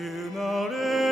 그날의